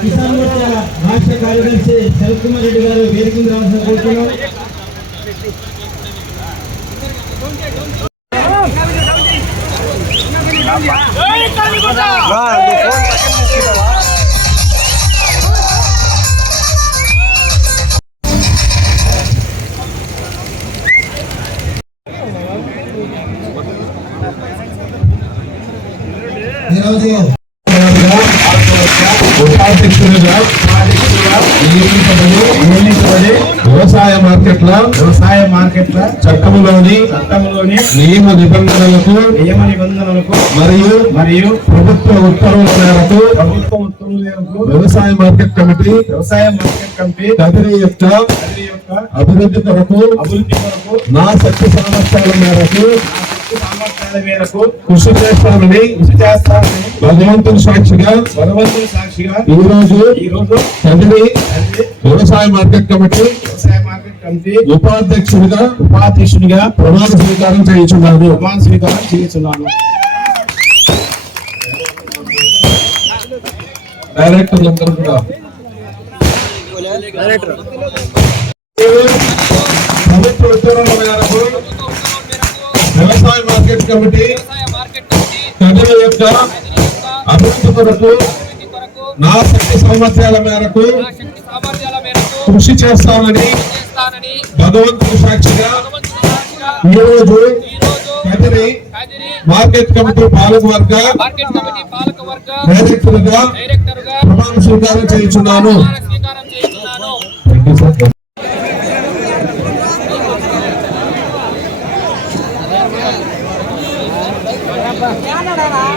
కిసాన్ మోర్చా రాష్ట్ర కార్యదర్శి శరత్ కుమార్ రెడ్డి గారు వేదిక రావాల్సిన కోరుతున్నాం Thank you. ఈరోజు ఉపాధ్యక్షులుగా నియమించబడి నియమించబడి వ్యవసాయ మార్కెట్ల వ్యవసాయ మార్కెట్ల చట్టములోని చట్టంలోని నియమ నిబంధనలకు నియమ నిబంధనలకు మరియు మరియు ప్రభుత్వ ఉత్తర్వుల మేరకు ప్రభుత్వ ఉత్తర్వుల మేరకు వ్యవసాయ మార్కెట్ కమిటీ వ్యవసాయ మార్కెట్ కమిటీ కదిరి యొక్క అభివృద్ధి కొరకు అభివృద్ధి కొరకు నా శక్తి సామర్థ్యాల మేరకు మేరకు కృషి చేస్తానని కృషి చేస్తానని భగవంతుని సాక్షిగా భగవంతుని సాక్షిగా ఈ రోజు ఈ రోజు తండ్రి వ్యవసాయ మార్కెట్ కమిటీ వ్యవసాయ మార్కెట్ కమిటీ ఉపాధ్యక్షుడిగా ఉపాధ్యక్షునిగా ప్రమాణ స్వీకారం చేయించున్నాను ప్రమాణ స్వీకారం చేస్తున్నాను డైరెక్టర్లందరూ కూడా. ప్రభుత్వ ఉత్తర్వుల మేరకు వ్యవసాయ మార్కెట్ కమిటీ కదిరి యొక్క అభివృద్ధి కొరకు నా శక్తి సామర్థ్యాల మేరకు కృషి చేస్తానని భగవంతుని సాక్షిగా భగవంతుని సాక్షిగా ఈ రోజు ఈ రోజు కదిరి మార్కెట్ కమిటీ పాలక వర్గ డైరెక్టర్గా ప్రమాణ స్వీకారం చేయించున్నాను. ప్రమాణ